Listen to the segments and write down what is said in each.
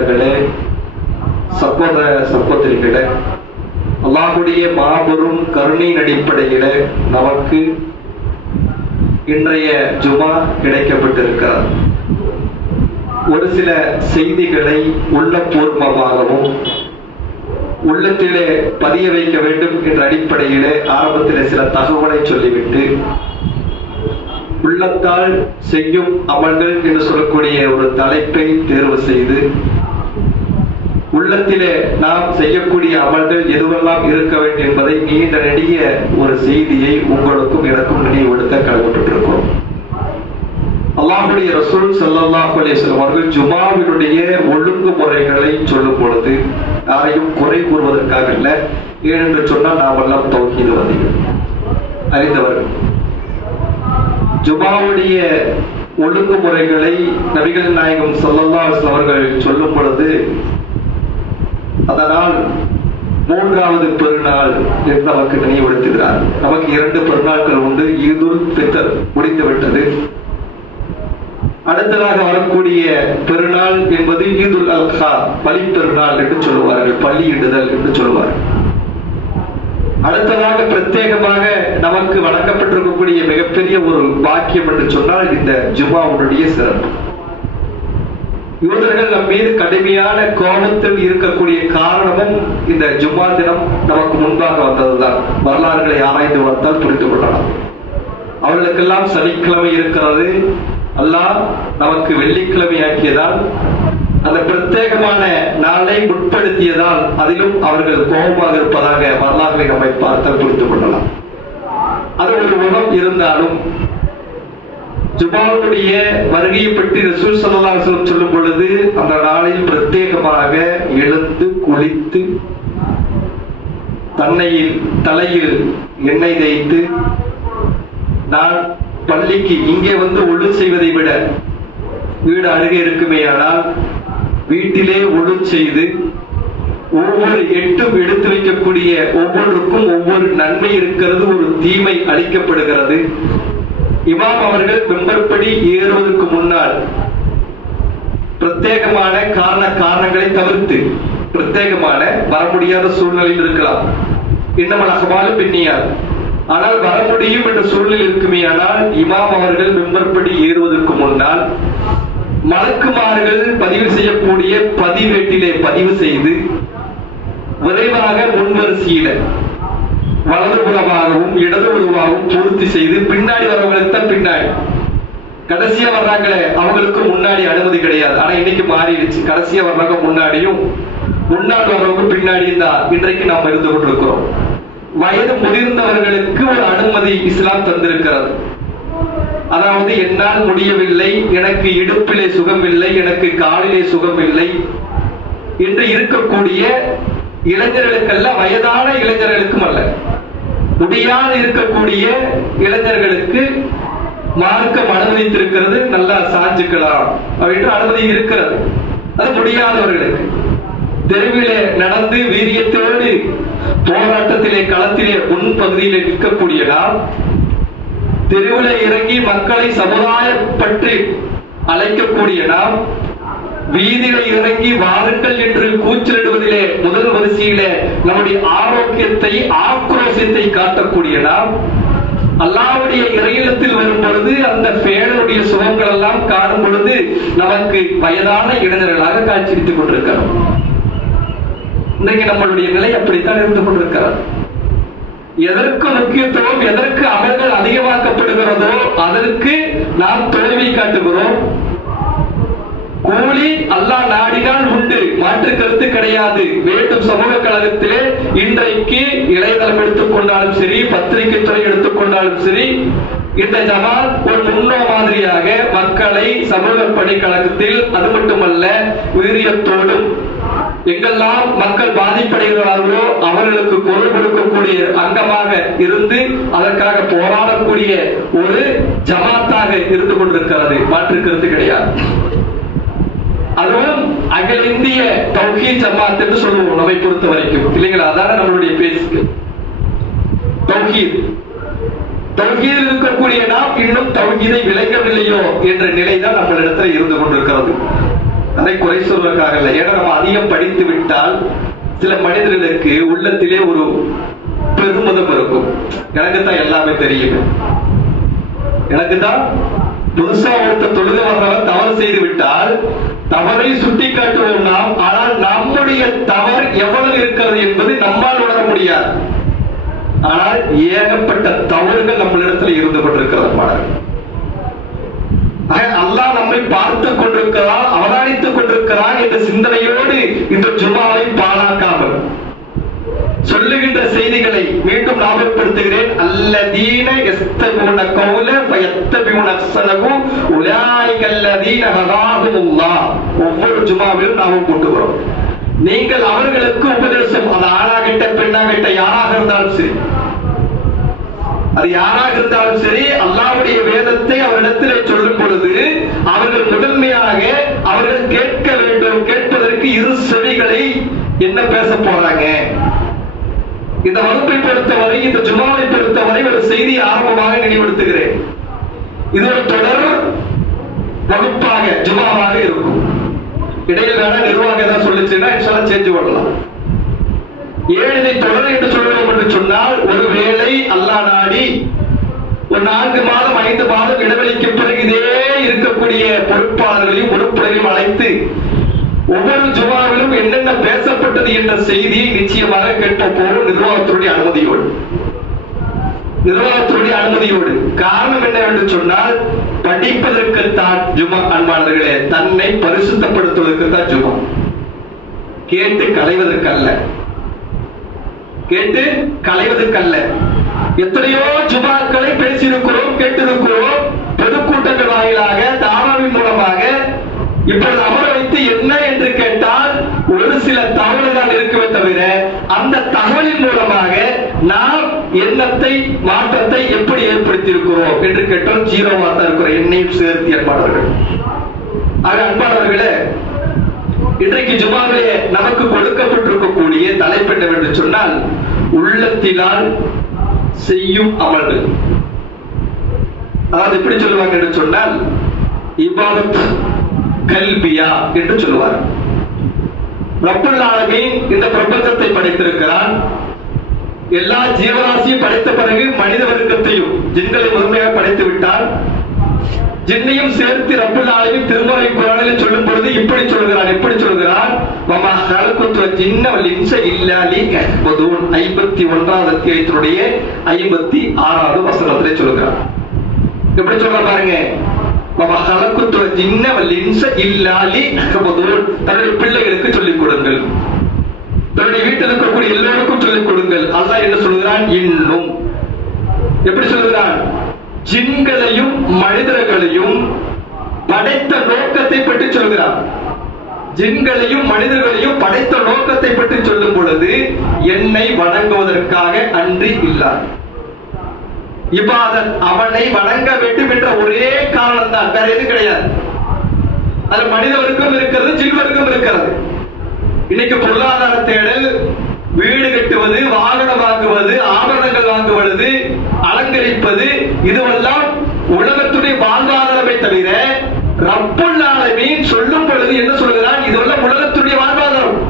நல்லடியார்களே, சகோதர சகோதரிகளே, அல்லாஹ்வுடைய மாபெரும் கருணையின் அடிப்படையில நமக்கு இன்றைய ஜுமா கிடைக்கப்பட்டிருக்கிறார். ஒரு சில செய்திகளை உள்ளபூர்வமாகவும் உள்ளத்திலே பதிய வைக்க வேண்டும் என்ற அடிப்படையிலே ஆரம்பத்திலே சில தகவலை சொல்லிவிட்டு, உள்ளத்தால் செய்யும் அமல்கள் என்று சொல்லக்கூடிய ஒரு தலைப்பை தேர்வு செய்து, உள்ளத்திலே நாம் செய்யக்கூடிய அமல்கள் எதுவெல்லாம் இருக்க வேண்டும் என்பதை நீண்ட நெடிய ஒரு செய்தியை உங்களுக்கும் எனக்கும் நினைவுபடுத்த கடமைப்பட்டிருக்கிறோம். அல்லாஹ்வுடைய ரசூல் ஸல்லல்லாஹு அலைஹி வஸல்லம் அவர்கள் ஜுமாவினுடைய ஒழுங்குமுறைகளை சொல்லும் பொழுது யாரையும் குறை கூறுவதற்காக அல்ல, ஏனென்று சொன்னால் நாம் எல்லாம் தௌஹீத்வாதிகள், அறிந்தவர்கள். ஜுமாவுடைய ஒழுங்குமுறைகளை நபிகள் நாயகம் ஸல்லல்லாஹு அலைஹி வஸல்லம் அவர்கள் சொல்லும் பொழுது, அதனால் மூன்றாவது பெருநாள் என்று நமக்கு நினைவுபடுத்துகிறார். நமக்கு 2 பெருநாட்கள் உண்டு. ஈதுல் ஃபித்ர் முடிந்துவிட்டது. அடுத்ததாக வரக்கூடிய பெருநாள் என்பது ஈதுல் அல்ஹா, பலி பெருநாள் என்று சொல்லுவார்கள், பள்ளியிடுதல் என்று சொல்லுவார்கள். அடுத்ததாக பிரத்யேகமாக நமக்கு வழங்கப்பட்டிருக்கக்கூடிய மிகப்பெரிய ஒரு பாக்கியம் என்று சொன்னால் இந்த ஜுமாவுடைய சிறப்பு. யூதர்கள் நம் மீது கடுமையான கோபத்தில் இருக்கக்கூடிய காரணமும் இந்த ஜும்மா தினம் நமக்கு முன்பாக வந்ததுதான். வரலாறுகளை ஆராய்ந்து பார்த்தால் புரிந்து கொள்ளலாம். அவர்களுக்கெல்லாம் சனிக்கிழமை இருக்கிறது, அல்லாஹ் நமக்கு வெள்ளிக்கிழமை ஆக்கியதால், அந்த பிரத்யேகமான நாளை முற்படுத்தியதால் அதிலும் அவர்கள் கோபமாக இருப்பதாக வரலாறுகளை நம்மை பார்த்தால் புரிந்து கொள்ளலாம். அது ஒரு முகம் இருந்தாலும் ஜுமாவுடைய வருகையை பற்றி ரசூல் ஸல்லல்லாஹு அலைஹி வஸல்லம் சொல்லும் பொழுது, அந்த நாளில் பிரத்யேகமாக எழுந்து குளித்து தலையில் எண்ணெய் தேய்த்து, நான் பள்ளிக்கு இங்கே வந்து ஒழு செய்வதை விட வீடு அருகே இருக்குமேயானால் வீட்டிலே ஒழு செய்து ஒவ்வொரு எட்டும் எடுத்து வைக்கக்கூடிய ஒவ்வொன்றுக்கும் ஒவ்வொரு நன்மை இருக்கிறது, ஒரு தீமை அளிக்கப்படுகிறது. இமாம் அவர்கள் மிம்பர்படி ஏறுவதற்கு முன்னால் பிரத்யேகமான காரணங்களை தவிர்த்து, பிரத்யேகமான வர முடியாத சூழ்நிலையில் இருக்கலாம், இன்னமல் அகமாலும் பின்னியார், ஆனால் வர முடியும் என்ற சூழ்நிலை இருக்குமே. ஆனால் இமாம் அவர்கள் மிம்பர்படி ஏறுவதற்கு முன்னால் மலக்குமார்கள் பதிவு செய்யக்கூடிய பதிவேட்டிலே பதிவு செய்து விரைவாக முன்வரிசையில வலதுபுறமாகவும் இடதுபுறமாகவும் பூர்த்தி செய்து, பின்னாடி வரவங்களுக்கு தான் பின்னாடி, கடைசியா வர்றாங்களே அவங்களுக்கு முன்னாடி அனுமதி கிடையாது. ஆனா இன்னைக்கு மாறிடுச்சு, கடைசியா வர்றவங்க முன்னாடியும் முன்னாடி வர்றவங்க பின்னாடியும் தான் இன்றைக்கு நாம் இருந்து கொண்டிருக்கிறோம். வயது முதிர்ந்தவர்களுக்கு ஒரு அனுமதி இஸ்லாம் தந்திருக்கிறது. அதாவது என்னால் முடியவில்லை, எனக்கு இடுப்பிலே சுகம் இல்லை, எனக்கு காலிலே சுகம் இல்லை என்று இருக்கக்கூடிய இளைஞர்களுக்கல்ல, வயதான இளைஞர்களுக்கும் அல்ல, முடியாது இருக்கக்கூடிய இளைஞர்களுக்கு மார்க்கம் அனுமதித்திருக்கிறது. நல்லா சாஞ்சுக்கலாம் அப்படின்ற அனுமதி இருக்கிறது. அது முடியாதவர்களுக்கு தெருவிலே நடந்து வீரியத்தோடு போராட்டத்திலே களத்திலே முன்பகுதியிலே நிற்கக்கூடிய நாம், தெருவிலே இறங்கி மக்களை சமுதாய பற்றி அழைக்கக்கூடிய நாம், வீதியில் இறங்கி வாருங்கள் என்று கூச்சலிடுவதிலே முதல் வரிசையிலே நம்முடைய ஆரோக்கியத்தை ஆக்ரோஷத்தை காட்டக்கூடிய நாம், அல்லாஹ்வுடைய இறையிலத்தில் வரும் பொழுது அந்த பேரனுடைய சுகங்கள் எல்லாம் காணும் பொழுது நமக்கு வயதான இளைஞர்களாக காட்சியளித்துக் கொண்டிருக்கிறோம். இன்றைக்கு நம்மளுடைய நிலை அப்படித்தான் இருந்து கொண்டிருக்கிறது. எதற்கு முக்கியத்துவம், எதற்கு அமல்கள் அதிகமாக்கப்படுகிறதோ அதற்கு நாம் தோல்வி காட்டுகிறோம். கூலி அல்லாஹ் நாடினால் உண்டு, மாற்று கருத்து கிடையாது. வேண்டும் சமூக கழகத்திலே இன்றைக்கு இளையதளம் எடுத்துக்கொண்டாலும் சரி, பத்திரிகை துறை எடுத்துக்கொண்டாலும் சரி, இந்த ஜமாத் ஒரு முன்னோ மாதிரியாக மக்களை சமூக பணி கழகத்தில், அது மட்டுமல்ல வீரியத்தோடும் எங்கெல்லாம் மக்கள் பாதிப்படைகிறார்களோ அவர்களுக்கு குரல் கொடுக்கக்கூடிய அங்கமாக இருந்து அதற்காக போராடக்கூடிய ஒரு ஜமாத்தாக இருந்து கொண்டிருக்கிறது, மாற்று கருத்து கிடையாது. அதுவும் அகில இந்திய தௌஹீத் ஜமாத் என்று சொல்லுவோம் நம்மை பொறுத்த வரைக்கும், இல்லைங்களா? அதான நம்மளுடைய பேசுக்கு தௌஹீத். தௌஹீதில் இருக்கக்கூடிய நாம் இன்னும் தௌஹீதை விளங்கவில்லையோ என்ற நிலைதான் நம்மளிடத்தில் இருந்து கொண்டிருக்கிறது. அதை குறை சொல்வதற்காக இல்லை. ஏன்னா நம்ம அதிகம் படித்து விட்டால் சில மனிதர்களுக்கு உள்ளத்திலே ஒரு பெருமிதம் இருக்கும். எனக்கு தான் எல்லாமே தெரியும், எனக்கு தான். புதுசா ஒருத்த தொழுகை வர்றவர் தவறு செய்து விட்டால் தவறை சுட்டி காட்டுவோம் நாம். ஆனால் நம்முடைய தவறு எவ்வளவு இருக்கிறது என்பது நம்மால் உணர முடியாது. ஆனால் ஏகப்பட்ட தவறுகள் நம்மளிடத்தில் இருந்து கொண்டிருக்கிறது. அல்லாஹ் நம்மை பார்த்துக் கொண்டிருக்கிறான், அவதானித்துக் கொண்டிருக்கிறான் என்ற சிந்தனையோடு இந்த ஜும்மாவை பாழாக்காமல் சொல்லுகின்ற செய்திகளை மீண்டும் ஞாபகப்படுத்துகிறேன். அல்லதீன யஸ்தகூன கௌல ஃபயத்தபிஊன அஹ்ஸனஹு உலாயிக அல்லதீன ஹதாஹுமுல்லாஹ். ஒவ்வொரு ஜும்மாவிலும் நாம போட்டுக்கிறோம். நீங்கள் அவர்களுக்கு உபதேசம், அது ஆணாகட்ட பெண்ணாகட்ட யாராக இருந்தாலும் சரி, அது யாராக இருந்தாலும் சரி, அல்லாஹ்வுடைய வேதத்தை அவரிடத்திலே சொல்லும் பொழுது அவர்கள் முதன்மையாக அவர்கள் கேட்க வேண்டும். கேட்பதற்கு இரு செவிகளை என்ன பேச போறாங்க. இந்த வகுப்பை பொறுத்தவரை, இந்த ஜும்மாவை பொறுத்தவரை ஒரு செய்தி ஆரம்பமாக நினைவுபடுத்துகிறேன். இது ஒரு தொடர் வகுப்பாக ஜும்மாவாக இருக்கும். இடையில் வேணா நிர்வாகம் ஏதாவது சொல்லிச்சுன்னா இன்ஷால்லா சேஞ்ச் பண்ணலாம். ஏன் இதை தொடர் என்று சொல்லுவோம் என்று சொன்னால், ஒருவேளை அல்லாஹ் நாடி ஒரு 4 மாதம் 5 மாதம் இடைவெளிக்கு பிறகு இதே இருக்கக்கூடிய பொறுப்பாளர்களையும் உறுப்பினரையும் அழைத்து ஒவ்வொரு ஜும்மாவிலும் என்னென்ன பேசப்பட்டது என்ற செய்தியை நிச்சயமாக கேட்க போவோம் நிர்வாகத்தினுடைய அனுமதியோடு. காரணம் என்னவென்று சொன்னால், படிப்பதற்கு தான் ஜும்மா. அன்பாளர்களே, தன்னை பரிசுத்தப்படுத்துவதற்கு தான் ஜும்மா. கேட்டு களைவதற்கல்ல. எத்தனையோ ஜும்மாக்களை பேசியிருக்கிறோம், கேட்டிருக்கிறோம். பொதுக்கூட்டங்கள் வாயிலாக, தாவாவின் மூலமாக. இப்பொழுது அமர வைத்து என்ன என்று கேட்டால் ஒரு சில தகவல் தான் இருக்கவே தவிர, அந்த தகவலின் மூலமாக நாம் எண்ணத்தை மாற்றத்தை எப்படி ஏற்படுத்தி இருக்கிறோம் என்று கேட்டால் ஜீரோவா தான் இருக்கிறோம், என்னையும் சேர்த்து. அன்பானவர்களே, இன்றைக்கு ஜும்மாவிலே நமக்கு கொடுக்கப்பட்டிருக்கக்கூடிய தலைப்பு என்னவென்று சொன்னால், உள்ளத்தினால் செய்யும் அமல்கள். அதாவது எப்படி சொல்லுவாங்க என்று சொன்னால், இபாதத் கல்பியா என்று சொல்லுவார். ரப்பல் ஆலமீன் இந்த பிரபஞ்சத்தை படைத்திருக்கிறான். எல்லா ஜீவராசியும் படைத்த பிறகு மனித வர்க்கத்தையும் ஜின்களை முழுமையாக படைத்து விட்டார். ஜின்னையும் சேர்த்து ரப்பல் ஆலமீன் திருமறை குர்ஆனில் சொல்லும் பொழுது இப்படி சொல்கிறான். எப்படி சொல்கிறான்? வமா ஹலகுத்து ஜின்ன வல் இன்ஸ இல்லா லியஅபுதூன். 51வது அத்தியாயத்தினுடைய 56வது வசனத்திலே சொல்கிறான். எப்படி சொல்றான் பாருங்க. தன்னுடைய பிள்ளைகளுக்கு சொல்லிக் கொடுங்கள், தன்னுடைய வீட்டில் இருக்கக்கூடிய எல்லோருக்கும் சொல்லிக் கொடுங்கள். அல்லாஹ் என்ன சொல்கிறான்? இன்னும் எப்படி சொல்கிறான்? ஜின்களையும் மனிதர்களையும் படைத்த நோக்கத்தை பற்றி சொல்கிறான். ஜின்களையும் மனிதர்களையும் படைத்த நோக்கத்தை பற்றி சொல்லும் பொழுது என்னை வணங்குவதற்காக அன்றி இல்லார். இபாதத், அவனை வணங்க வேண்டும் என்ற ஒரே காரணம் தான், வேற எதுவும் கிடையாது. அது மனிதவருக்கும் இருக்கிறது, ஜின்வருக்கும் இருக்கிறது. இன்னைக்கு பொருளாதார தேடல், வீடு கட்டுவது, வாகனம் வாங்குவது, ஆபரணங்கள் வாங்குவது, அலங்கரிப்பது, இதுவெல்லாம் உலகத்துடைய வாழ்வாதாரமே தவிர ரப்புல் ஆலமீன் சொல்லும் பொழுது என்ன சொல்கிறான்? இதுவெல்லாம் உலகத்துடைய வாழ்வாதாரம்.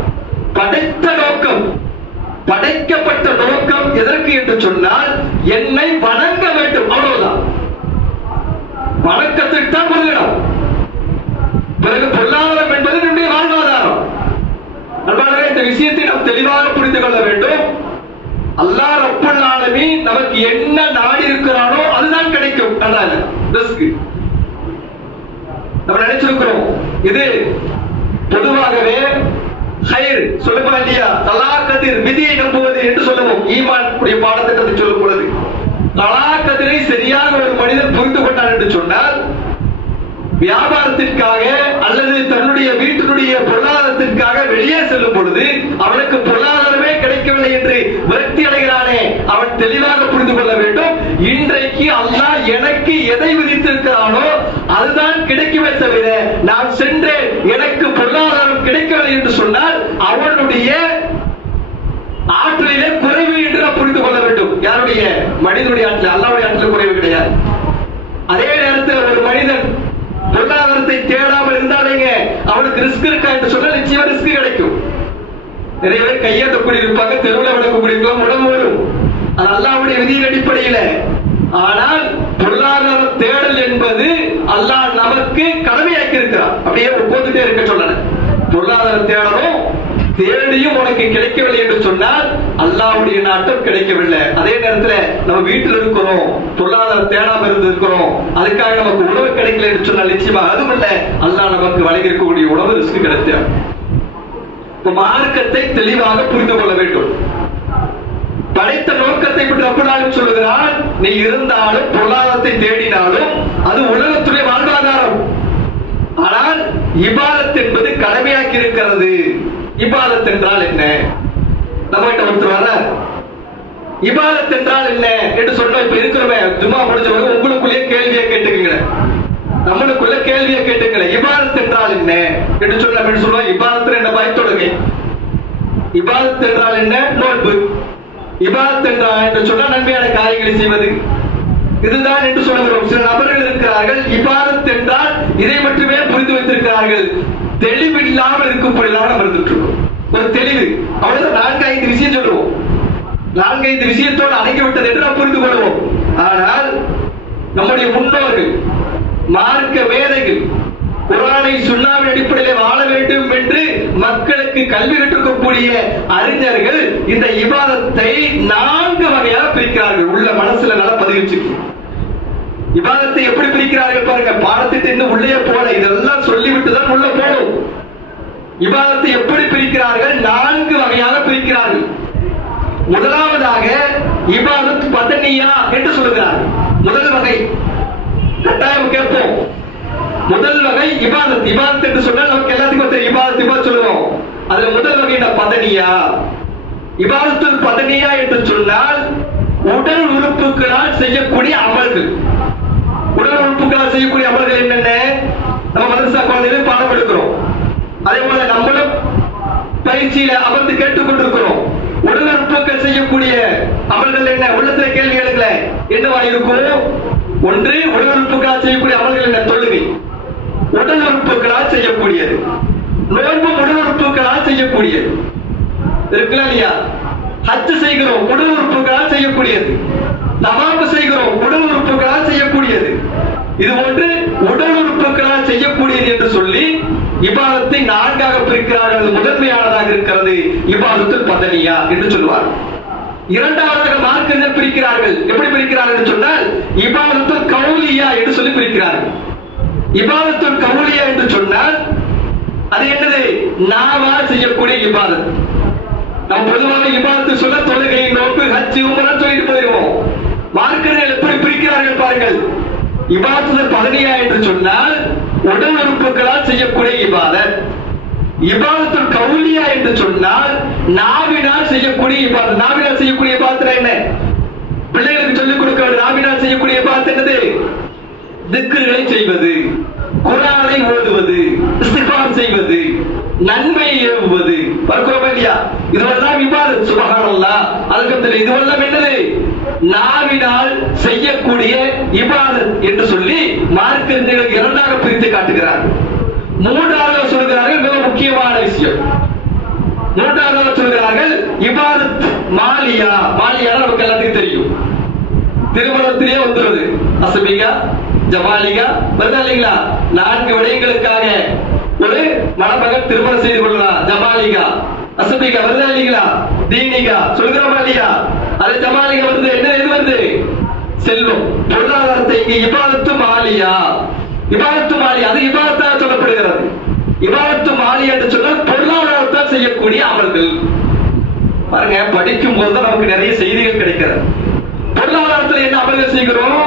படைத்த நோக்கம், படைக்கப்பட்ட நோக்கம் எதற்கு என்று சொன்னால், என்னை வணங்க வேண்டும், அவ்வளவுதான். வணக்கத்திற்கு தான் முதலிடம். பிறகு பொருளாதாரம் என்பது நம்முடைய வாழ்வாதாரம். அன்பானவர்களே, இந்த விஷயத்தை நாம் தெளிவாக புரிந்து கொள்ள வேண்டும். அல்லாஹ் ரப்பல் ஆலமீன் நமக்கு என்ன நாடி இருக்கிறானோ அதுதான் கிடைக்கும். நம்ம நினைச்சிருக்கிறோம் இது பொதுவாகவே சொல்லுமா இல்லையா? தலாக்கதிர், விதியை நம்புவது என்று சொல்லுவோம். ஈமான் பாடத்திட்டத்தை சொல்லும் பொழுது தலாக்கதிரை சரியாக ஒரு மனிதன் புரிந்து கொண்டான் என்று சொன்னால், வியாபாரத்திற்காக அல்லது தன்னுடைய வீட்டினுடைய பொருளாதாரத்திற்காக வெளியே செல்லும் பொழுது அவனுக்கு பொருளாதாரமே கிடைக்கவில்லை என்று விரக்தி அடைகிறானே, அவன் தெளிவாக புரிந்து கொள்ள வேண்டும். இன்றைக்கு அல்லாஹ் எனக்கு எதை விதித்திருக்கிறானோ அதுதான் கிடைக்குமே தவிர, நான் சென்றேன் எனக்கு பொருளாதாரம் கிடைக்கவில்லை என்று சொன்னால் அவனுடைய ஆற்றலிலே குறைவு என்று நாம் புரிந்து கொள்ள வேண்டும். யாருடைய? மனிதனுடைய ஆற்றல், அல்லாஹ்வுடைய ஆற்றல் குறைவு கிடையாது. அதே நேரத்தில் ஒரு மனிதன் பொருளாதாரத்தை தேடாமல் இருந்தாலேங்க அவனுக்கு ரிஸ்க் இருக்கா என்று சொன்னால் நிச்சயமா ரிஸ்க் கிடைக்கும். நிறைய பேர் கையேற்றக்கூடிய இருப்பாங்க, தெருவில் விளக்கக்கூடிய இருப்பாங்க, உடம்பு வரும். அது அல்லாஹ்வுடைய விதியின் அடிப்படையில. ஆனால் பொருளாதார தேடல் என்பது அல்லாஹ் நமக்கு கடமையாக்கி இருக்கிறார். அப்படியே உட்கார்ந்துட்டே இருக்க சொல்லல. பொருளாதார தேடலும் தேடியும் உனக்கு கிடைக்கவில்லை என்று சொன்னால் அல்லாஹ்வுடைய நாட்டம் கிடைக்கவில்லை. அதே நேரத்தில் நம்ம வீட்டில் இருக்கிறோம், பொருளாதார தேடாம இருந்திருக்கிறோம், அதுக்காக நமக்கு உணவு கிடைக்கல என்று சொன்னால் நிச்சயமா அதுவும் இல்லை, அல்லாஹ் நமக்கு வழங்கி இருக்கக்கூடிய உணவு ரிஸ்க் கிடைச்சா. மார்க்கத்தை தெளிவாக புரிந்து கொள்ள வேண்டும். படைத்த நோக்கத்தை பற்றி ரப்பல் சொல்லுகிறான், நீ இருந்தாலும் பொருளாதாரத்தை தேடினாலும் அது உலகத்துடைய வாழ்வாதாரம். ஆனால் இபாதத் என்பது கடமையாக்கி இருக்கிறது. இபாதத் என்றால் என்ன? நம்ம கிட்ட ஒருத்தர் வர இபாதத் என்றால் என்ன என்று சொன்ன இப்ப இருக்கிறவங்க ஜும்மா முடிஞ்சவங்க உங்களுக்குள்ளேயே கேள்வியை கேட்டுக்கீங்க, நம்மளுக்குள்ள கேள்வியை கேட்டுக்கல. இபாதத் என்றால் என்ன என்று சொல்லுவோம். இபாதத் என்ன? பயத்தொழுகை. இபாதத் என்றால் என்ன? நோன்பு. இபாதத் என்றால் என்று சொன்னால் நன்மையான காரியங்களை செய்வது, இதுதான் என்று சொல்லுகிறோம். சில நபர்கள் இருக்கிறார்கள், இபாதத் என்றால் இதை மட்டுமே புரிந்து வைத்திருக்கிறார்கள். தெளிவில்லாமல் இருக்கும் பொழுதாக நம்ம இருந்துட்டு இருக்கோம். ஒரு தெளிவு அவ்வளவு 4-5 விஷயம் சொல்லுவோம், 4-5 விஷயத்தோடு அடங்கிவிட்டது என்று நாம் புரிந்து கொள்வோம். ஆனால் நம்முடைய முன்னோர்கள், மார்க்க வேதைகள், குர்ஆனை சுன்னாவின் அடிப்படையில் வாழ வேண்டும் என்று மக்களுக்கு கல்வி கற்றுக்கக்கூடிய அறிஞர்கள் இந்த இபாதத்தை 4 வகையாக பிரிக்கிறார்கள். உள்ள மனசுல நல்லா பதிவு. இபாதத்தை எப்படி பிரிக்கிறார்கள் பாருங்க. பாடத்திட்டு இன்னும் உள்ளே போல, இதெல்லாம் சொல்லிவிட்டு தான் உள்ள போடும். இபாதத்தை எப்படி பிரிக்கிறார்கள்? 4 வகையாக பிரிக்கிறார்கள். முதலாவதாக இபாதத் பதனியா என்று சொல்லுகிறார்கள். முதல் வகை கட்டாயம் கேட்போம். முதல் வகை இபாதத். இபாதத் என்று சொன்னால் நமக்கு எல்லாத்துக்கும் தெரியும், இபாதத் இபாதத் சொல்லுவோம். அதுல முதல் வகை பதனியா. இபாதத்துல் பதனியா என்று சொன்னால் உடல் உறுப்புகளால் செய்யக்கூடிய அமல்கள். உடல் உறுப்புகளால் செய்யக்கூடிய அமல்கள் என்னென்ன? நம்ம மதரசா குழந்தைகளை பாடம் எடுக்கிறோம், அதே போல நம்மளும் பயிற்சியில அமர்ந்து கேட்டுக் கொண்டிருக்கிறோம். உடல் உறுப்புகள் செய்யக்கூடிய அமல்கள் என்ன? உள்ளத்துல கேள்வி எழுக்கல என்னவா இருக்கும்? ஒன்று, உடல் உறுப்புகளால் செய்யக்கூடிய அமல்கள் என்ன? தொழுகை உடல் உறுப்புகளால் செய்யக்கூடியது. நோன்பு உடல் உறுப்புகளால் செய்யக்கூடியது இருக்குல்ல இல்லையா? ஹஜ் செய்கிறோம், உடல் உறுப்புகளால் செய்யக்கூடியது. தவாப் செய்கிறோம், உடல் உறுப்புகளால் செய்யக்கூடியது. இது போன்று உடல் உறுப்புகளால் செய்யக்கூடியது என்று சொல்லி இபாதத்தை 4ஆக பிரிக்கிறார்கள். முதன்மையானதாக இருக்கிறது இபாதத்துல் பதனியா என்று சொல்வார். இரண்டாவதாக மார்க்கத்தை பிரிக்கிறார்கள். எப்படி பிரிக்கிறார்கள் என்று சொன்னால் இபாதத்துல் கௌலியா என்று சொல்லி பிரிக்கிறார்கள். இபாதத்துல் கௌலியா என்று சொன்னால் அது என்னது? நாவால் செய்யக்கூடிய இபாதத். நாம் பொதுவாக இபாதத்து சொல்ல தொழுகை, நோன்பு, ஹஜ், உம்ரா சொல்லிட்டு போயிடுவோம். மார்க்கங்கள் எப்படி பிரிக்கிறார்கள் பாருங்கள். இபாதத்துல் பதனியா என்று சொன்னால் உடல் உறுப்புகளால் செய்யக்கூடிய இபாதத். இபாதத்துல் கௌலியா என்று சொன்னால் நாவினால் செய்யக்கூடிய இபாதத். நாவினால் செய்யக்கூடிய இபாதத் என்ன? பிள்ளைகளுக்கு சொல்லிக் கொடுக்க வேண்டும். நாவினால் செய்யக்கூடிய இபாதத் என்னது? திக்ருகளை செய்வது, குர்ஆனை ஓதுவது, இஸ்திக்ஃபார் செய்வது, நன்மை ஏவுவது. பார்க்கிறோமா இல்லையா? இதுவெல்லாம் இபாதத். சுப்ஹானல்லாஹ், அல்ஹம்துலில்லாஹ். இதுவெல்லாம் என்னது? நாவினால் செய்யக்கூடிய இபாதத் என்று சொல்லி மார்க்கறிஞர்கள் 2ஆக பிரித்து காட்டுகிறார். மூன்றாவது சொல்கிறார்கள் மிக முக்கியமான விஷயம். மூன்றாவது சொல்கிறார்கள் இபாதத் மாலியா. மாலியா நமக்கு எல்லாத்துக்கும் தெரியும், திருமணத்திலே வந்துருது. அசபிகா, ஜமாலிகா வருதா இல்லைங்களா? 4 விடயங்களுக்காக ஒரு மணமகன் திருமணம் செய்து கொள்ளலாம். ஜமாலிகா, அசபிகா வருதா இல்லைங்களா? தீனிகா சொல்கிறோமா இல்லையா? அது ஜமாலிகா வருது. என்ன எது வருது? செல்வம், பொருளாதாரத்தை. இங்க இபாதத்து மாலியா. இபாதத்து மாலியா அது இபாதத்தாக சொல்லப்படுகிறது. இபாதத்து மாலியா என்று சொன்னால் பொருளாதாரத்தால் செய்யக்கூடிய அமல்கள். பாருங்க, படிக்கும் போது நமக்கு நிறைய செய்திகள் கிடைக்கிறது. பொருளாதாரத்தில் என்ன அமல்கள் செய்கிறோம்?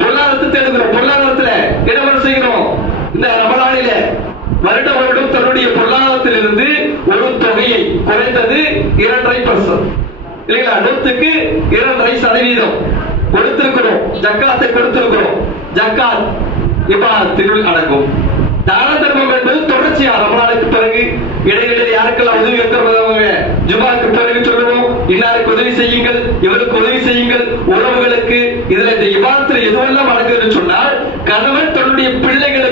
பொருளாதாரத்தை தேடுகிறோம். பொருளாதாரத்தில் என்ன அமல் செய்கிறோம்? இந்த ரமலானில வருடம் தன்னுடைய பொருளாதாரத்தில் இருந்து ஒரு தொகையை குறைந்தது 2.5% இல்லைங்களா? 100க்கு 2.5% கொடுத்திருக்கிறோம். ஜக்காத்தை கொடுத்திருக்கிறோம். ஜக்காத் இபாதத்தினுள் அடங்கும். தான தர்மம் என்பது தொடர்ச்சியா ரமலானுக்கு பிறகு இடையிடையே யாருக்கெல்லாம் உதவி இருக்கிறவங்க ஜுமாக்கு பிறகு சொல்லுவோம், இன்னாருக்கு உதவி செய்யுங்கள், இவருக்கு உதவி செய்யுங்கள், உறவுகளுக்கு. இதுல இந்த இபாதத்தில் எதுவெல்லாம் அடங்குதுன்னு சொன்னால் கணவன் தன்னுடைய பிள்ளைகளுக்கு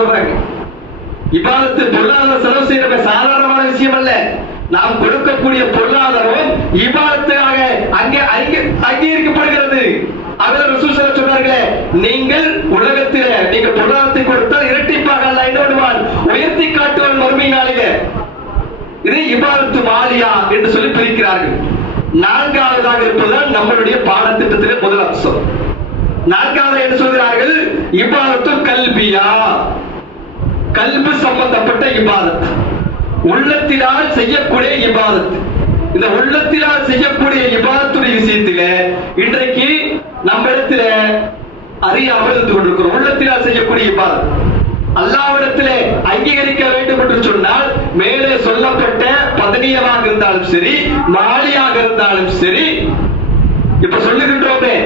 சொல்றாங்க. இபாதத்து பொருளாதார செலவு செய்யற சாதாரணமான விஷயம் அல்ல. நாம் கொடுக்கக்கூடிய பொருளாதாரம் இபாதத்துக்காக அங்கே அங்கீகரிக்கப்படுகிறது. அதுல ரசூல் ஸல்லல்லாஹு அலைஹி சொன்னார்களே, நீங்கள் உலகத்திலே நீங்க பொருளாதாரத்தை கொடுத்தால் இரட்டிப்பாக அல்லாஹ் என்ன பண்ணுவான், உயர்த்தி காட்டுவான் மறுமை நாளிலே. இது இபாதத்து மாலியா என்று சொல்லி பிரிக்கிறார்கள். நான்காவதாக இருப்பதுதான் நம்மளுடைய பாடத்திட்டத்திலே முதல் அம்சம். நான்காவது என்ன சொல்கிறார்கள், இபாதத்து கல்பியா, கல்பு சம்பந்தப்பட்ட இபாதத், உள்ளத்தினால் செய்யக்கூடிய இபாதத். இந்த உள்ளத்தினால் செய்யக்கூடிய இபாதத்துடைய விஷயத்தில இன்றைக்கு நம்ம இடத்துல அறியாமல் இருந்து கொண்டிருக்கிறோம். உள்ளத்தினால் செய்யக்கூடிய இபாதத் அல்லாஹ்விடத்திலே அங்கீகரிக்க வேண்டும் என்று சொன்னால் மேலே சொல்லப்பட்ட பதனியமாக இருந்தாலும் சரி, மாலியாக இருந்தாலும் சரி, இப்ப சொல்லுகின்றோமே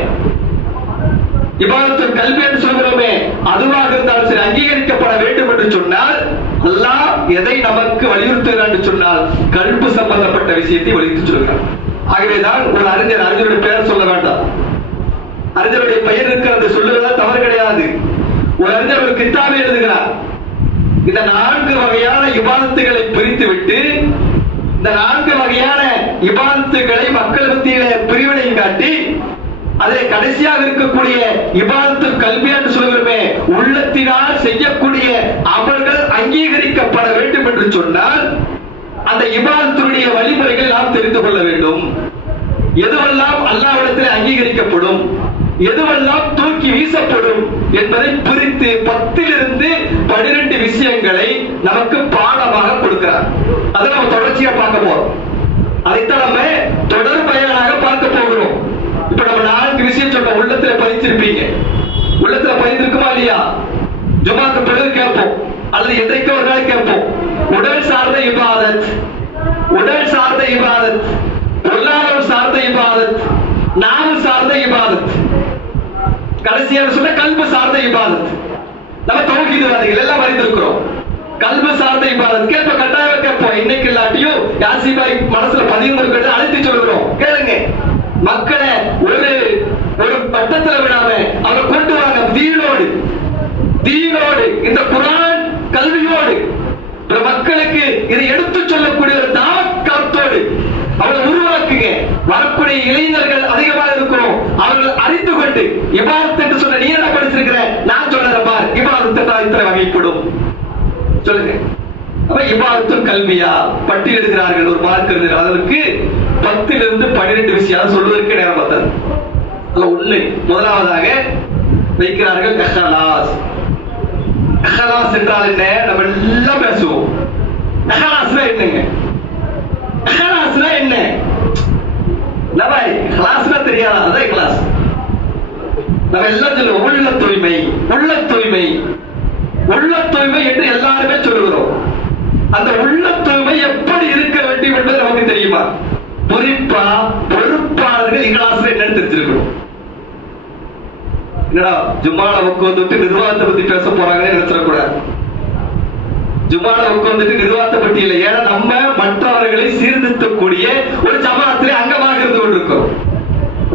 இபாதத்து கல்வி என்று சொல்கிறோமே, அதுவாக இருந்தாலும் சரி அங்கீகரிக்கப்பட வேண்டும் என்று சொன்னால் அல்லாஹ் எதை நமக்கு வலியுறுத்துகிறார் என்று சொன்னால் கல்பு சம்பந்தப்பட்ட விஷயத்தை வலியுறுத்தி சொல்கிறார். ஆகவேதான் ஒரு அறிஞருடைய பெயர் சொல்ல வேண்டாம், அறிஞருடைய பெயர் இருக்கிறது சொல்லுவதால் தவறு கிடையாது. ஒரு அறிஞர் ஒரு கித்தாபை எழுதுகிறார். இந்த 4 வகையான இபாதத்துகளை பிரித்து விட்டு இந்த 4 வகையான இபாதத்துகளை மக்கள் மத்தியிலே பிரிவினை காட்டி அதிலே கடைசியாக இருக்கக்கூடிய இபாதத்து கல்வி என்று சொல்கிறோமே, உள்ளத்தினால் செய்யக்கூடிய அமல்கள் அங்கீகரிக்கப்பட வேண்டும் என்று சொன்னால் அந்த இபாதத்துடைய வழிமுறைகள் நாம் தெரிந்து கொள்ள வேண்டும். எதுவெல்லாம் அல்லாஹ்விடத்தில் அங்கீகரிக்கப்படும், எதுவெல்லாம் தூக்கி வீசப்படும் என்பதை பிரித்து 10 to 12 விஷயங்களை நமக்கு பாடமாக கொடுக்கிறார். அதை நம்ம தொடர்ச்சியா பார்க்க போறோம். அதைத்தான் நம்ம தொடர் பயனாக பார்க்க போகிறோம். இப்ப நம்ம 4 விஷயம் சொன்ன உள்ளத்துல பதிச்சிருப்பீங்க. உள்ளத்துல பதிந்திருக்குமா இல்லையா? ஜுமாக்கு பிறகு கேட்போம் அல்லது எதைக்கோ ஒரு நாள் கேட்போம். உடல் சார்ந்த இபாதத், உடல் சார்ந்த இபாதத், பொருளாதாரம் சார்ந்த இபாதத், நாவு சார்ந்த இபாதத், கடைசியாக சொல்ல கல்பு சார்ந்த இபாதத். நம்ம தௌஹீத்வாதிகள் எல்லாம் அறிந்திருக்கிறோம். கல்பு சார்ந்த இபாதத் கேட்ப கட்டாயம் கேட்போம். இன்னைக்கு இல்லாட்டியும் யாசிபாய் மனசுல பதிவு அழைத்து சொல்கிறோம். கேளுங்க, மக்களை ஒரு பட்டத்துல விடாம அவங்க கொண்டு வாங்க. தீனோடு இந்த குர்ஆன் கல்வியோடு மக்களுக்கு இதை எடுத்து சொல்லக்கூடிய ஒரு தாக்கத்தோடு அவங்களை உருவாக்குங்க. வரக்கூடிய இளைஞர்கள் அதிகமாக இருக்கிறோம். அவர்கள் அறிந்து கொண்டு இபாதத் என்று சொன்ன நீ என்ன படிச்சிருக்கிற, நான் சொல்றேன் பார், இபாதத் இத்தனை வகைப்படும் சொல்லுங்க. அப்ப இபாதத்து கல்வியா பட்டியலிடுகிறார்கள் ஒரு மார்க்கறிஞர். அதற்கு 10 to 12 விஷயம் சொல்வதற்கு நேரம் பத்தாது. ஒண்ணு, முதலாவதாக வைக்கிறார்கள் இஹ்லாஸ். இஹ்லாஸ் என்றால் என்ன? நம்ம எல்லாம் பேசுவோம். இஹ்லாஸ்னா என்னங்க? இஹ்லாஸ்னா என்ன? நம்ம இஹ்லாஸ்னா தெரியாதா? அதான் இஹ்லாஸ். நம்ம எல்லாம் சொல்லுவோம் உள்ள தூய்மை, உள்ள தூய்மை, உள்ள தூய்மை என்று எல்லாருமே சொல்லுகிறோம். அந்த உள்ள தூய்மை எப்படி இருக்க வேண்டும் என்பது நமக்கு தெரியுமா? குறிப்பா பொறுப்பாளர்கள் இஹ்லாஸ் என்னன்னு தெரிஞ்சிருக்கணும். என்னடா ஜும்மால உட்கார்ந்துட்டு நிர்வாகத்தை பத்தி பேச போறாங்கன்னு நினைச்சிடக்கூடாது. ஜும்மால உட்கார்ந்துட்டு நிர்வாகத்தை பத்தி இல்லை. ஏன்னா நம்ம மற்றவர்களை சீர்திருத்தக்கூடிய ஒரு ஜமாத்திலே அங்கமாக இருந்து கொண்டிருக்கிறோம்.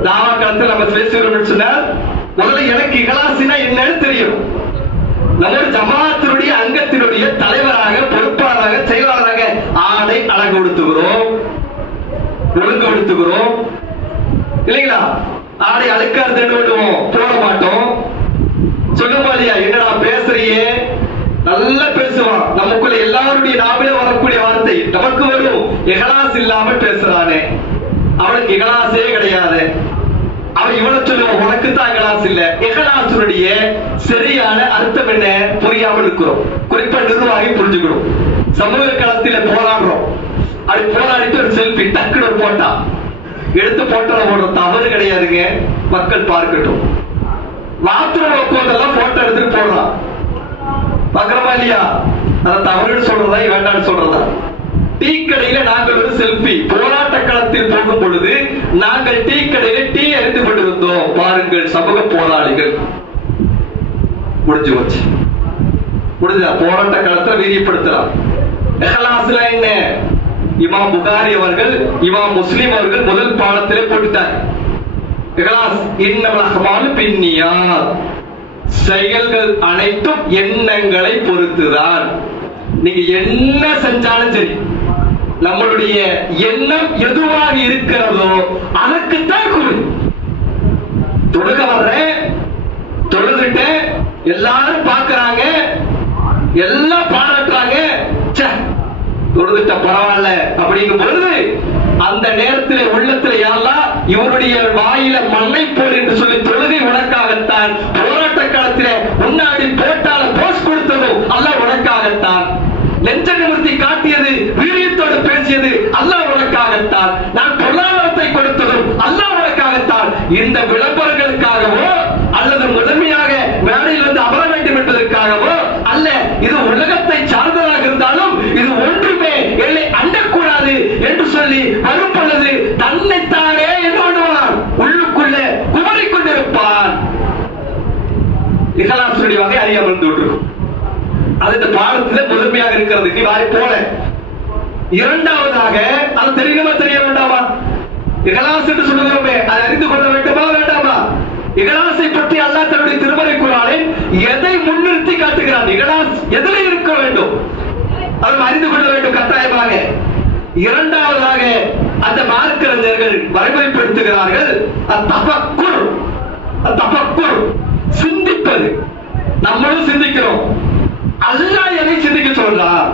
தாவா காலத்தில் நம்ம பேசுகிறோம் சொன்னால் முதல்ல எனக்கு இஹ்லாஸ்னா என்னன்னு தெரியும். நம்ம ஒரு ஜமாத்தினுடைய அங்கத்தினுடைய தலைவராக, பொறுப்பாளராக, செயலாளராக ஆடை அழகுபடுத்துகிறோம், ஒழுங்குபடுத்துகிறோம் இல்லைங்களா? ஆடை அழுக்காரு விடுவோம், போட மாட்டோம். சொல்லுமா இல்லையா? என்னடா பேசுறியே, நல்லா பேசுவான். நமக்குள்ள எல்லாருடைய நாவிலே வரக்கூடிய வார்த்தை நமக்கு வரும். இஹ்லாஸ் இல்லாமல் பேசுறானே, அவனுக்கு இஹ்லாஸே கிடையாது. அவன் இவனை சொல்லுவான், உனக்கு தான் இஹ்லாஸ் இல்ல. இஹ்லாஸுடைய சரியான அர்த்தம் என்ன புரியாமல் இருக்கிறோம். குறிப்பா நிர்வாகி புரிஞ்சுக்கணும். சமூக களத்தில போராடுறோம். அப்படி போராடிட்டு ஒரு செல்ஃபி டக்குனு போட்டா எடுத்து போட்டோல போடுற தவறு கிடையாதுங்க. மக்கள் பார்க்கட்டும். பாத்ரூம் உட்கார்ந்தெல்லாம் போட்டோ எடுத்துட்டு போடுறான். பாக்குறமா இல்லையா? அதை தவறுன்னு சொல்றதா வேண்டாம்னு சொல்றதா? டீ கடையில நாங்கள் ஒரு செல்ஃபி போராட்ட களத்தில் போகும் பொழுது நாங்கள் டீ கடையில டீ அறிந்து கொண்டிருந்தோம். பாருங்கள் சமூக போராளிகள். முடிஞ்சு போச்சு. முடிஞ்சா போராட்ட களத்தை வீரியப்படுத்தலாம். இஹ்லாஸ்ல என்ன? இமாம் புகாரி அவர்கள், இமாம் முஸ்லிம் அவர்கள் முதல் பாடத்திலே போட்டுட்டாங்க. இஹ்லாஸ் இன்னமல் அஹ்மாலு பின்னியாத். செயல்கள் அனைத்தும் எண்ணங்களை பொறுத்துதான். நீங்க என்ன செஞ்சாலும் சரி, நம்மளுடைய எண்ணம் எதுவாக இருக்கிறதோ அதற்குத்தான் கூலி. தொழுக வர்றேன், தொழுதுட்டேன், எல்லாரும் பார்க்கறாங்க, எல்லாம் பாராட்டுறாங்க, தொழுதுட்ட பரவாயில்ல அப்படிங்கும் பொழுது அந்த நேரத்தில் உள்ளத்தில் யாரெல்லாம் இவருடைய வாயில மண்ணை போல் என்று சொல்லி தொழுகை உனக்காகத்தான், போராட்ட காலத்தில் முன்னாடி போட்டால போஸ்ட் கொடுத்ததும் அல்லாஹ் உனக்காகத்தான், நெஞ்ச நிமிர்த்தி காட்டியது வீரியத்தோடு பேசியது அல்லாஹ் உனக்காகத்தான், நான் பொருளாதாரத்தை கொடுத்ததும் அல்லாஹ் உனக்காகத்தான். இந்த விளம்பரங்களுக்காகவோ அல்லது முழுமையாக மேடையில் வந்து அமர வேண்டும் என்பதற்காகவோ அல்ல, இது உலகத்தை சார்ந்ததாக இருந்தாலும் இது ஒன்றுமே என்னை அண்டக்கூடாது என்று சொல்லி வரும் பொழுது தன்னைத்தானே என்னோடுவான் உள்ளுக்குள்ளே குமரிக் கொண்டிருப்பான். இஹ்லாஸுடைய வகை அறியாமல் தோன்றும். அது இந்த பாடத்தில் முதன்மையாக இருக்கிறது. நீ வாய் போல. இரண்டாவதாக அது தெரியுமா தெரிய வேண்டாமா? இஹ்லாஸ் என்று சொல்லுகிறோமே, அதை அறிந்து கொள்ள வேண்டுமா வேண்டாமா? இஹ்லாஸை பற்றி அல்லாஹ் தன்னுடைய திருமறை குர்ஆனில் எதை முன்னிறுத்தி காட்டுகிறான்? இஹ்லாஸ் எதில் இருக்க வேண்டும் அதை அறிந்து கொள்ள வேண்டும் கட்டாயமாக. இரண்டாவதாக அந்த மார்க்கறிஞர்கள் வரைமுறைப்படுத்துகிறார்கள் தஃபக்குர். தஃபக்குர் சிந்திப்பது. நம்மளும் சிந்திக்கிறோம். அல்லாஹ் எதை சிந்திக்க சொல்றான்?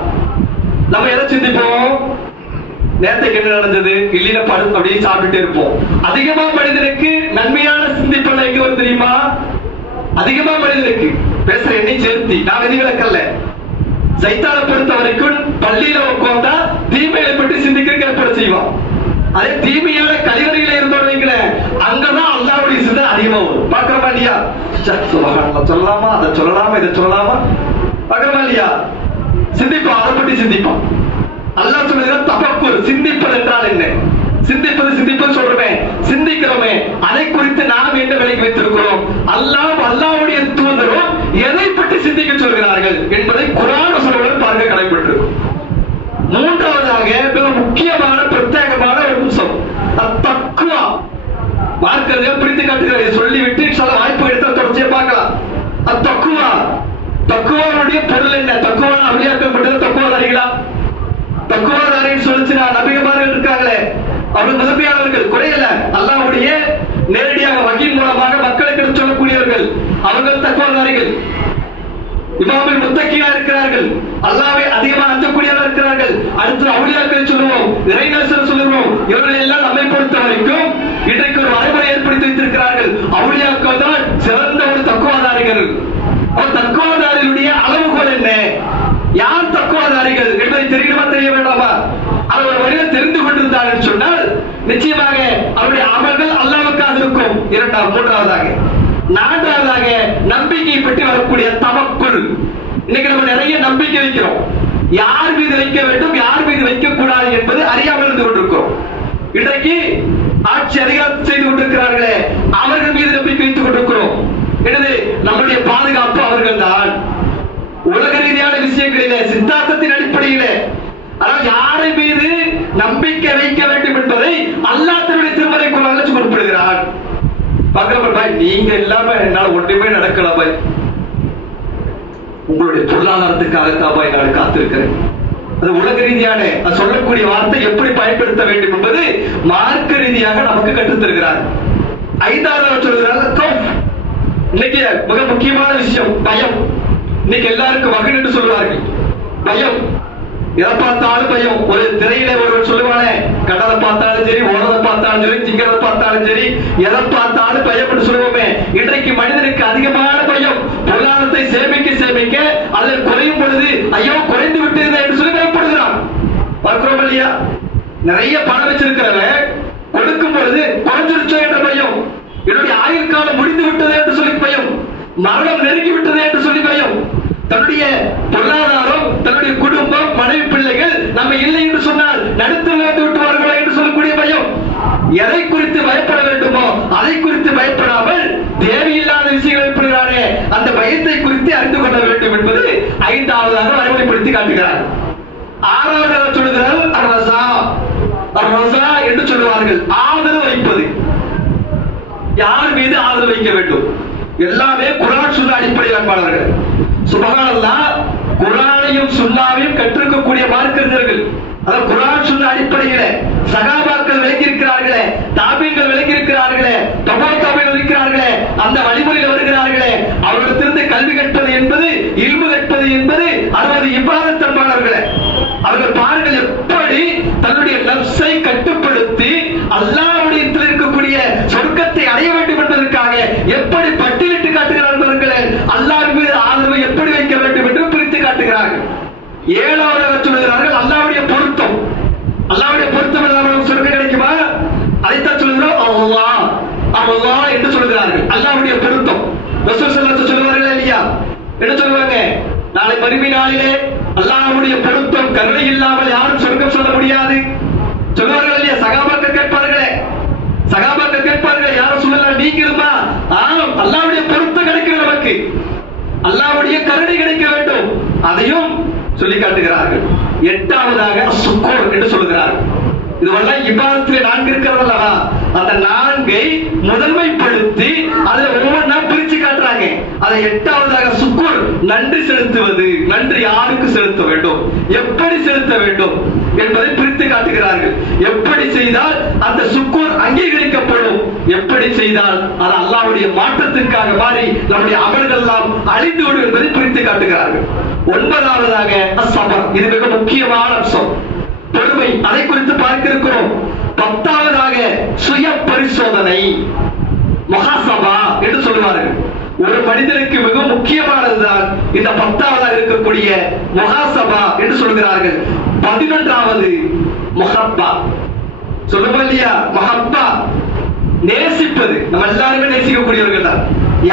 நம்ம எதை சிந்திப்போம்? நேரத்துக்கு என்ன நடந்தது, இல்லையில படுத்து அப்படியே சாப்பிட்டுட்டே இருப்போம். அதிகமா மனிதனுக்கு நன்மையான சிந்திப்பெல்லாம் எங்க வரும் தெரியுமா? அதிகமா மனிதனுக்கு பேசுற எண்ணெய் சேர்த்தி நான் விதிவிலக்கல்ல. சைத்தானை பொறுத்த வரைக்கும் பள்ளியில உட்கார்ந்தா தீமையை பற்றி சிந்திக்க ஏற்பாடு செய்வான். அதே தீமையான கழிவறையில இருந்தோம் அங்கதான் அல்லாஹ்வுடைய சிந்தனை அதிகமா வரும். பாக்குறோமா இல்லையா? சொல்லலாமா, அதை சொல்லலாமா, இதை சொல்லலாமா, பாக்குறோமா இல்லையா? சிந்திப்பான், அதை பற்றி சிந்திப்பான். அல்லாஹ் சொல்லுகிறார் தஃபக்குர். சிந்திப்பது என்றால் என்ன? சிந்திப்பது சொல்றோமே, சிந்திக்கிறோமே, அதை குறித்து நாம் என்ன விலைக்கு வைத்திருக்கிறோம்? அல்லாஹ்வுடைய தூதரும் எதை பற்றி சிந்திக்க சொல்கிறார்கள் என்பதை குர்ஆன் வசனங்களுடன் பார்க்க கடைபிடித்திருக்கும். மூன்றாவதாக மிக முக்கியமான பிரத்யேகமான ஒரு அம்சம் தக்வா. மார்க்கர்கள் பிரித்து காட்டுகிறார். சொல்லிவிட்டு சில வாய்ப்பு எடுத்து தொடர்ச்சியா பார்க்கலாம். தக்வா, தக்வாவுடைய பொருள் என்ன? தக்வா அவுலியாக்கள் தக்வாதாரிகளா? தக்குவாதாரின்னு சொல்லிச்சுனா நபிமார்கள் இருக்காங்களே, அவர்கள் முதன்மையானவர்கள், குறையல்ல. அல்லாஹ்வுடைய நேரடியாக வஹீயின் மூலமாக மக்களுக்கு சொல்லக்கூடியவர்கள், அவர்கள் தக்குவாதாரிகள். இமாமுல் முத்தகியா இருக்கிறார்கள், அல்லாஹ்வை அதிகமாக அஞ்சக்கூடியவர்கள் இருக்கிறார்கள். அடுத்து அவுலியாக்களை சொல்லுவோம், இறைநேசர் சொல்லுவோம். இவர்கள் எல்லாம் நம்மை பொறுத்த வரைக்கும் இன்றைக்கு ஒரு வரைமுறை ஏற்படுத்தி வைத்திருக்கிறார்கள். அவுலியாக்கள் தான் சிறந்த ஒரு தக்குவாதாரிகள். அவர் தக்குவாதாரிகளுடைய அளவுகோல் என்ன? யார் தக்குவாதாரிகள் என்பதை தெரியுமா தெரிய வேண்டாமா? அவர் வழியில் தெரிந்து கொண்டிருந்தார் என்று சொன்னால் நிச்சயமாக அவருடைய அமல்கள் அல்லாஹ்வுக்காக இருக்கும். மூன்றாவதாக, நான்காவதாக நம்பிக்கை பற்றி வரக்கூடிய தவக்குல். இன்னைக்கு நம்ம நிறைய நம்பிக்கை வைக்கிறோம். யார் மீது வைக்க வேண்டும், யார் மீது வைக்க கூடாது என்பது அறியாமல் இருந்து கொண்டிருக்கிறோம். இன்றைக்கு ஆட்சி அதிகாரம் செய்து கொண்டிருக்கிறார்களே, அவர்கள் மீது நம்பிக்கை வைத்துக் கொண்டிருக்கிறோம். எனவே நம்முடைய பாதுகாப்பு அவர்கள் தான். உலக ரீதியான விஷயங்களிலே, சித்தாந்தத்தின் அடிப்படையிலே, ஆனால் யாரை மீது நம்பிக்கை வைக்க வேண்டும் என்பதை அல்லாஹ் தன்னுடைய திருமறை குர்ஆனில் குறிப்பிடுகிறார். பாய், நீங்க இல்லாம என்னால ஒன்றுமே நடக்கல பாய், உங்களுடைய பொருளாதாரத்துக்காகத்தான் பாய் நான் காத்திருக்கிறேன். அது உலக ரீதியான சொல்லக்கூடிய வார்த்தை எப்படி பயன்படுத்த வேண்டும் என்பது மார்க்க ரீதியாக நமக்கு கற்றுத்தருகிறார். ஐந்தாவது சொல்கிறார் இன்னைக்கு மிக முக்கியமான விஷயம் பயம். இன்னைக்கு எல்லாருக்கும் வகை என்று சொல்வார்கள். பயம், எதை பார்த்தாலும் பயம். ஒரு திரையில ஒருவர் சொல்லுவானே, கடலை பார்த்தாலும் சரி, ஓரத்தை பார்த்தாலும் சரி, திங்கிறத பார்த்தாலும் சரி, எதை பார்த்தாலும் பயம் என்று சொல்லுவோமே. இன்றைக்கு மனிதனுக்கு அதிகமான பயம். பொருளாதாரத்தை சேமிக்க அதில் குறையும் பொழுது ஐயோ குறைந்து விட்டது என்று சொல்லி பயப்படுகிறான். பார்க்கிறோம் இல்லையா? நிறைய பணம் வச்சிருக்கிறவன் கொடுக்கும் பொழுது குறைஞ்சிருச்சோ என்ற பயம், என்னுடைய ஆயுள் காலம் முடிந்து விட்டது என்று சொல்லி பயம், மரணம் நெருங்கி விட்டது என்று சொல்லி பயம், தன்னுடைய பொருளாதாரம், தன்னுடைய குடும்பம், மனைவி, பிள்ளைகள் நம்ம இல்லை என்று சொன்னால் நடுத்தல் வந்து விட்டுவார்களோ என்று சொல்லக்கூடிய பயம். எதை குறித்து பயப்பட வேண்டுமோ அதை குறித்து பயப்படாமல் தேவையில்லாத விஷயங்கள் ஏற்படுகிறானே அந்த பயத்தை குறித்து அறிந்து கொள்ள வேண்டும் என்பது ஐந்தாவதாக வரைமுறைப்படுத்தி காட்டுகிறார். ஆறாவதாக சொல்லுகிறார் ரஸா என்று சொல்லுவார்கள், ஆதரவு வைப்பது. யார் மீது ஆதரவு வைக்க வேண்டும்? எல்லாமே குர்ஆன் சுன்னா அடிப்படையில் அன்பாளர்கள். சுப்ஹானல்லாஹ், குர்ஆனையும் சுன்னாவையும் கற்றுக்கக்கூடிய மார்க்கறிஞர்கள், அதாவது குர்ஆன் சுன்னா அடிப்படையில சகாபாக்கள் விளங்கி இருக்கிறார்களே, தாபீன்கள் விளங்கி இருக்கிறார்களே, தபா தாபீன்கள் இருக்கிறார்களே, அந்த வழிமுறையில் வருகிறார்களே, அவர்களிடத்திலிருந்து கல்வி கற்பது என்பது, இல்மு கற்பது என்பது அதாவது இபாதத் அன்பாளர்களே. அவர்கள் பாருங்கள் எப்படி தன்னுடைய நஃப்ஸை கட்டுப்படுத்தி அல்லாஹ்வுடைய இருக்கக்கூடிய சொர்க்கத்தை அடைய வேண்டும் என்பதற்காக எப்படி பட்டியலிட்டு காட்டுகிறார்கள். அல்லாஹ்வின் மீது ஆதரவை எப்படி வைக்க வேண்டும் என்று பிரித்து காட்டுகிறார்கள். ஏழாவதாக சொல்கிறார்கள் அல்லாஹ்வுடைய பொருத்தம். அல்லாஹ்வுடைய பொருத்தம் இல்லாமல் சொர்க்கம் கிடைக்குமா? அதைத்தான் சொல்கிறோம் அல்லாஹ் அல்லாஹ் என்று சொல்கிறார்கள். அல்லாஹ்வுடைய பொருத்தம் ரசூல் ஸல்லல்லாஹு அலைஹி வஸல்லம் சொல்வார்கள் இல்லையா? என்ன சொல்வாங்க? நாளை மறுமை நாளிலே அல்லாஹ்வுடைய பொருத்தம் கருணை இல்லாமல் யாரும் சொர்க்கம் சொல்ல முடியாது சொல்வார்கள் இல்லையா? சகாபாக்கள் கேட்பார்களே, சகாபாக்கள் கேட்பார்கள், யாரும் சொல்லலாம் நீங்களுமா? ஆம், அல்லாஹ்வுடைய பொருத்தம் கிடைக்கும் நமக்கு, அல்லாஹ்வுடைய கருணை கிடைக்க வேண்டும், அதையும் சொல்லி காட்டுகிறார்கள். எட்டாவதாக சுக்கூர் என்று சொல்கிறார்கள். இதுவெல்லாம் இபாதத்திலே 4 இருக்கிறது அல்லவா? அந்த 4ஐ முதன்மைப்படுத்தி அதை ஒவ்வொன்றா பிரிச்சு காட்டுறாங்க. அதை எட்டாவதாக சுக்கூர், நன்றி செலுத்துவது. நன்றி யாருக்கு செலுத்த வேண்டும், எப்படி செலுத்த வேண்டும் என்பதை பிரித்து காட்டுகிறார்கள். எப்படி செய்தால் அந்த சுக்கூர் அங்கீகரிக்கப்படும், எப்படி செய்தால் அது அல்லாஹ்வுடைய மாற்றத்திற்காக மாறி நம்முடைய அமல்கள் எல்லாம் அழிந்துவிடும் என்பதை பிரித்து காட்டுகிறார்கள். ஒன்பதாவதாக அஸ்ஸபர், இது மிக முக்கியமான அம்சம், பொறுமை. அதை குறித்து பார்க்க இருக்கிறோம். 10ஆவதாக சுய பரிசோதனை, முஹாசபா என்று சொல்வார்கள். ஒரு மனிதனுக்கு மிக முக்கியமானதுதான் இந்த 10ஆவதாக இருக்கக்கூடிய முஹாசபா என்று சொல்கிறார்கள். 11ஆவது முஹப்பா. சொல்லுவோம் இல்லையா? முஹப்பா, நேசிப்பது. நம்ம எல்லாருமே நேசிக்கக்கூடியவர்கள் தான்.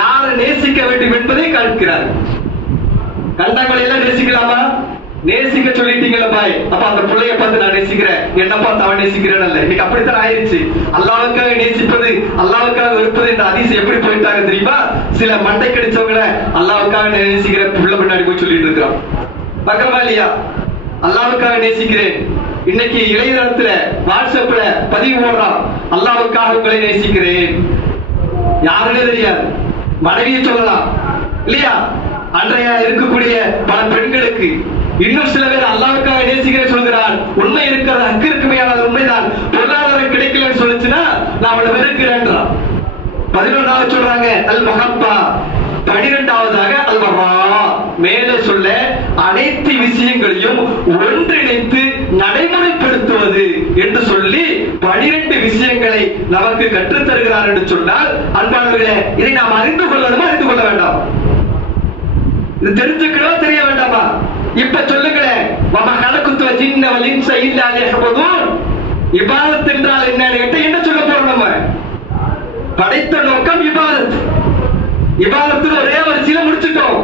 யாரை நேசிக்க வேண்டும் என்பதை காண்கிறார்கள். கண்டங்களை எல்லாம் நேசிக்கலாமா? நேசிக்க சொல்லிட்டீங்களா பாய்? அப்ப அந்த பிள்ளைய பார்த்து நான் நேசிக்கிறேன், என்ன பார்த்து அவன் நேசிக்கிறேன் அல்ல. இன்னைக்கு அப்படித்தான் ஆயிருச்சு. அல்லாஹ்வுக்காக நேசிப்பது, அல்லாஹ்வுக்காக வெறுப்பது என்ற ஹதீஸ் எப்படி போயிட்டாங்க தெரியுமா? சில மண்டை கடிச்சவங்களை அல்லாஹ்வுக்காக நேசிக்கிற புள்ள பின்னாடி போய் சொல்லிட்டு இருக்கிறோம். பக்கமா இல்லையா? அல்லாஹ்வுக்காக நேசிக்கிறேன். இன்னைக்கு இளைஞரத்துல வாட்ஸ்அப்ல பதிவு போடுறான், அல்லாஹ்வுக்காக உங்களை நேசிக்கிறேன். யாருன்னே தெரியாது, மனைவியை சொல்லலாம் இல்லையா? அன்றைய இருக்கக்கூடிய பல பெண்களுக்கு இன்னும் சில பேர் அல்லாஹ்வுக்காக நேசிக்கிறேன் சொல்கிறார். உண்மை இருக்கிறது, ஹக்கு இருக்குமையானது உண்மைதான். பொருளாதாரம் கிடைக்கலன்னு சொல்லுச்சுன்னா நான் அவளை வெறுக்கிறேன்றான். 11ஆவது சொல்றாங்க அல் மஹப்பா. 12ஆவதாக அல் வஃபா, மேலே சொல்ல அனைத்து விஷயங்களையும் ஒன்றிணைத்து நடைமுறைப்படுத்துவது என்று சொல்லி 12 விஷயங்களை நமக்கு கற்றுத் தருகிறார் என்று சொன்னால், அன்பானவர்களே, இதை நாம் அறிந்து கொள்ளணுமா, அறிந்து கொள்ள வேண்டாம்? இது தெரிஞ்சுக்கணும், தெரிய வேண்டாமா? இப்ப சொல்லுங்களேன், வமா கலக்குத்துவ ஜின்ன வல் இன்ஸ இல்லா லியஅபுதூன். இபாதத் என்றால் என்னன்னு கேட்டா என்ன சொல்ல போறோம்? நம்ம படைத்த நோக்கம் இபாதத். இபாதத்தில் ஒரே வரிசையில முடிச்சுட்டோம்.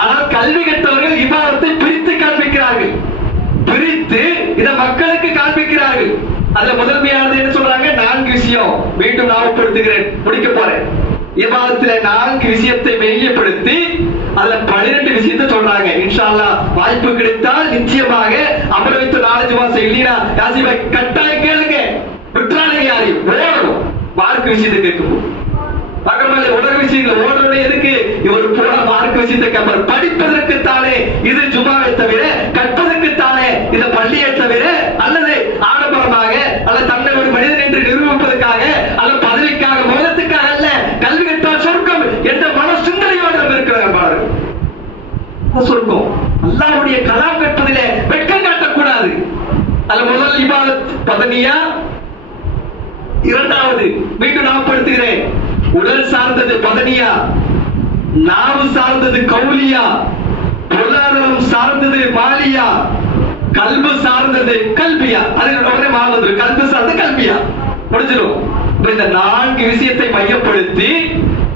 ஆனால் கல்வி கற்றவர்கள் இபாதத்தை பிரித்து காண்பிக்கிறார்கள், பிரித்து இத மக்களுக்கு காண்பிக்கிறார்கள். அதுல முதன்மையானது என்ன சொல்றாங்க? 4 விஷயம். மீண்டும் ஞாபகப்படுத்துகிறேன், முடிக்க போறேன். இபாதத்துல 4 விஷயத்தை மையப்படுத்தி அதுல 12 விஷயத்தை சொல்றாங்க. இன்ஷா அல்லாஹ் வாய்ப்பு கிடைத்தால் நிச்சயமாக அமர வைத்து 4 மாசம் இல்லையா யாசிபை கட்டாயம் கேளுங்க, விட்டுறாங்க. யாரையும் ஓடணும் மார்க் விஷயத்தை கேட்கும். பக்கமல்ல உலக விஷயங்கள் ஓடணும். எதுக்கு? இவர் போன மார்க் விஷயத்தை கேட்பார். படிப்பதற்கு தானே இது ஜுமாவை தவிர, கற்பதற்கு தானே இந்த பள்ளியை தவிர, அல்லது ஆடம்பரமாக அல்ல தன்னை ஒரு மனிதன் என்று நிரூபிப்பதற்காக அல்ல பதவிக்காக மோகத்துக்காக அல்ல. கல்வி கற்றால் சொர்க்கம் என்ற மன சிந்தனையோடு இருக்கிறார்கள். சொர்க்கம் அல்லாஹ்வுடைய கலாம் கற்பதிலே வெட்கம் காட்டக்கூடாது. அல்ல முதல் இபாதத் பதனியா. 2ஆவது மீண்டும் ஞாபகப்படுத்துகிறேன், உடல் சார்ந்தது பதனியா, நாவு சார்ந்தது கௌலியா, பொருளாதாரம் சார்ந்தது மாலியா, கல்பு சார்ந்தது கல்பியா. அதுக்கு உடனே மாறுது, கல்பு சார்ந்த கல்பியா முடிஞ்சிடும். இந்த 4 விஷயத்தை மையப்படுத்தி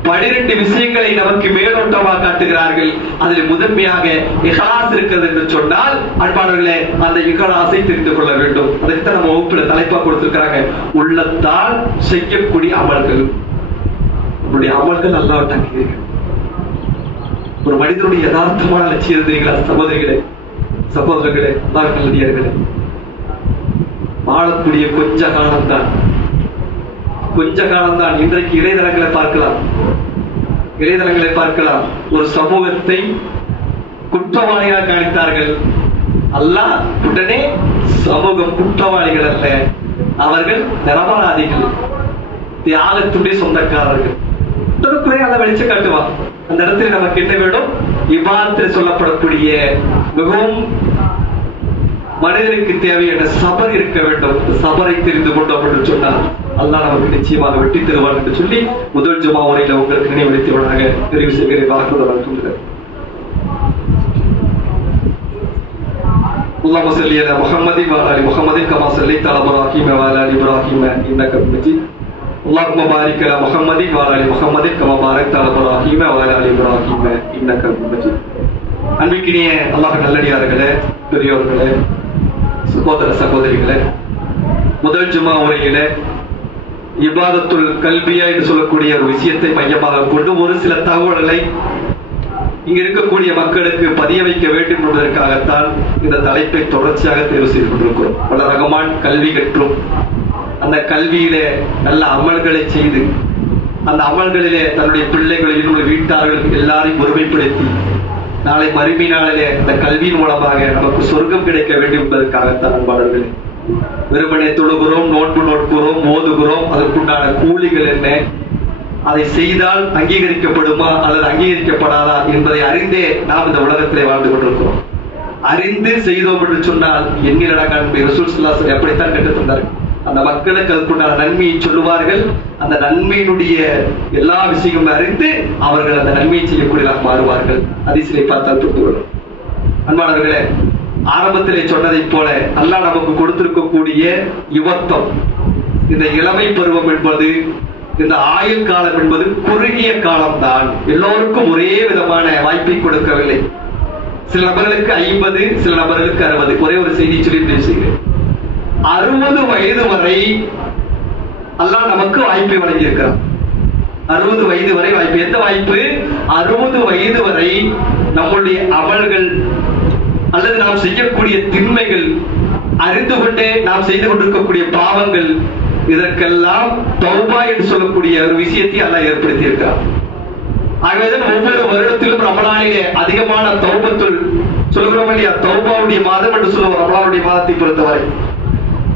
12 விஷயங்களை நமக்கு மேலோட்டமாக காட்டுகிறார்கள். அதில் முதன்மையாக இஹ்லாஸ் இருக்கிறது என்று சொன்னால், அன்பானவர்களே, அந்த இஹ்லாஸை தெரிந்து கொள்ள வேண்டும். அதைத்தான் நம்ம வகுப்புல தலைப்பா கொடுத்திருக்கிறாங்க, உள்ளத்தால் செய்யக்கூடிய அமல்கள். நம்முடைய அமல்கள் அல்லாஹ்வுக்காக. ஒரு மனிதனுடைய யதார்த்தமான லட்சியம் தெரியுங்களா சகோதரிகளே, சகோதரர்களே, அல்லாஹ்வுடைய வாழக்கூடிய கொஞ்ச காலம்தான். இன்றைக்கு இளைஞர்களை பார்க்கலாம். இணையதளங்களை பார்க்கலாம். ஒரு சமூகத்தை குற்றவாளியாக காணித்தார்கள். அல்லாஹ் உடனே சமூகம் குற்றவாளிகள் அல்ல, அவர்கள் நிரபராதிகள், தியாகத்துடைய சொந்தக்காரர்கள். உடனுக்குள்ளே அதை வெளிச்சு காட்டுவான். அந்த இடத்துல நமக்கு என்ன வேணும்? இவ்வாறு சொல்லப்படக்கூடிய மிகவும் மனிதனுக்கு தேவையான சபர் இருக்க வேண்டும். சபரை தெரிந்து கொண்டோம் என்று சொன்னால் அல்லாஹ் நமக்கு நிச்சயமாக வெட்டி தருவான் என்று சொல்லி முதல் ஜுமா உரையில உங்களுக்கு நினைவுறுத்தியவனாக தெரிவு செய்கிறேன். வாக்குறுதி اللهم صل على محمد وعلى ال محمد كما صليت على ابراهيم وعلى ال ابراهيم انك حميد مجيد. اللهم بارك على محمد وعلى ال محمد كما باركت على ابراهيم وعلى ال ابراهيم انك حميد مجيد. அன்பிற்கினிய அல்லாஹ் நல்லடியார்களே, பெரியோர்களே, சகோதர சகோதரிகளே, முதல் ஜுமா உரையில இபாதத்துல் கல்பியா என்று சொல்லக்கூடிய ஒரு விஷயத்தை மையமாக கொண்டு ஒரு சில தகவல்களை இங்க இருக்கக்கூடிய மக்களுக்கு பதிய வைக்க வேண்டும் என்பதற்காகத்தான் இந்த தலைப்பை தொடர்ச்சியாக தேர்வு செய்து கொண்டிருக்கிறோம். பல ரகமான் கல்வி கற்றும் அந்த கல்வியிலே நல்ல அமல்களை செய்து அந்த அமல்களிலே தன்னுடைய பிள்ளைகளையும் வீட்டார்கள் எல்லாரையும் ஒருமைப்படுத்தி நாளை மறுமை நாளிலே அந்த கல்வியின் மூலமாக நமக்கு சொர்க்கம் கிடைக்க வேண்டும் என்பதற்காகத்தான் அன்பாளர்களே வெறுமனே தொழுகிறோம், நோன்பு நோட்கிறோம், ஓதுகிறோம். அதற்குண்டான கூலிகள் என்ன, அதை செய்தால் அங்கீகரிக்கப்படுமா அல்லது அங்கீகரிக்கப்படாதா என்பதை அறிந்தே நாம் இந்த உலகத்திலே வாழ்ந்து கொண்டிருக்கிறோம். அறிந்து செய்தோம் என்று சொன்னால் எண்ணிலடங்க அன்பை ரசூல் ஸல்லல்லாஹு அலைஹி வஸல்லம் எப்படித்தான் கற்றுத் தந்தார்கள். அந்த மக்களுக்கு அதுக்குண்டான நன்மையை சொல்லுவார்கள். அந்த நன்மையினுடைய எல்லா விஷயங்களும் அறிந்து அவர்கள் அந்த நன்மையை செய்யக்கூடியதாக மாறுவார்கள். ஹதீஸிலே பார்த்தால் புரிந்து கொள்ளும். அன்பானவர்களே, ஆரம்பத்திலே சொன்னதை போல அல்லாஹ் நமக்கு கொடுத்திருக்கக்கூடிய யுவத்தம், இந்த இளமை பருவம் என்பது, இந்த ஆயுள் காலம் என்பது குறுகிய காலம் தான். எல்லோருக்கும் ஒரே விதமான வாய்ப்பை கொடுக்கவில்லை. சில நபர்களுக்கு 50, சில நபர்களுக்கு 60. ஒரே ஒரு செய்தி சொல்லி பேசுகிறேன். 60 வயது வரை அல்லாஹ் நமக்கு வாய்ப்பை வழங்கியிருக்கிறார். 60 வயது வரை வாய்ப்பு. எந்த வாய்ப்பு? 60 வயது வரை நம்முடைய அமல்கள் அல்லது நாம் செய்யக்கூடிய திண்மைகள், அறிந்து கொண்டே நாம் செய்து கொண்டிருக்கக்கூடிய பாவங்கள், இதற்கெல்லாம் தௌபா என்று சொல்லக்கூடிய ஒரு விஷயத்தை அல்லாஹ் ஏற்படுத்தி இருக்கிறார். ஆகவேதான் ஒவ்வொரு வருடத்திலும் ரமலானிலே அதிகமான தௌபத்துல் சொல்கிறோம் இல்லையா, தௌபாவுடைய மாதம் என்று சொல்லுவோம். ரமலானுடைய மாதத்தை பொறுத்தவரை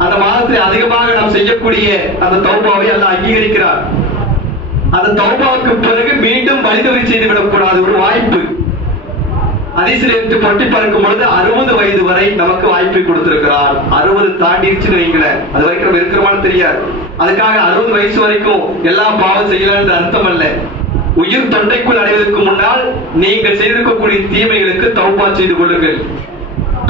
அந்த மாதத்தில் அதிகமாக நாம் செய்யக்கூடிய அந்த தௌபாவை அல்லாஹ் அங்கீகரிக்கிறார். அந்த தௌபாவுக்கு பிறகு மீண்டும் வழிதவறி செய்து விடக்கூடாது, ஒரு வாய்ப்பு. ஹதீஸிலிருந்து பட்டி பார்க்கும் பொழுது 60 வயது வரை நமக்கு வாய்ப்பை கொடுத்திருக்கிறார். 60 தாண்டிடுச்சுன்னு வைங்களேன், அது வரைக்கும் நம்ம இருக்கிறோமான்னு தெரியாது. அதுக்காக 60 வயசு வரைக்கும் எல்லா பாவம் செய்யலாம் என்று அர்த்தம் அல்ல. உயிர் தொண்டைக்குள் அடைவதற்கு முன்னால் நீங்கள் செய்திருக்கக்கூடிய தீமைகளுக்கு தௌபா செய்து கொள்ளுங்கள்.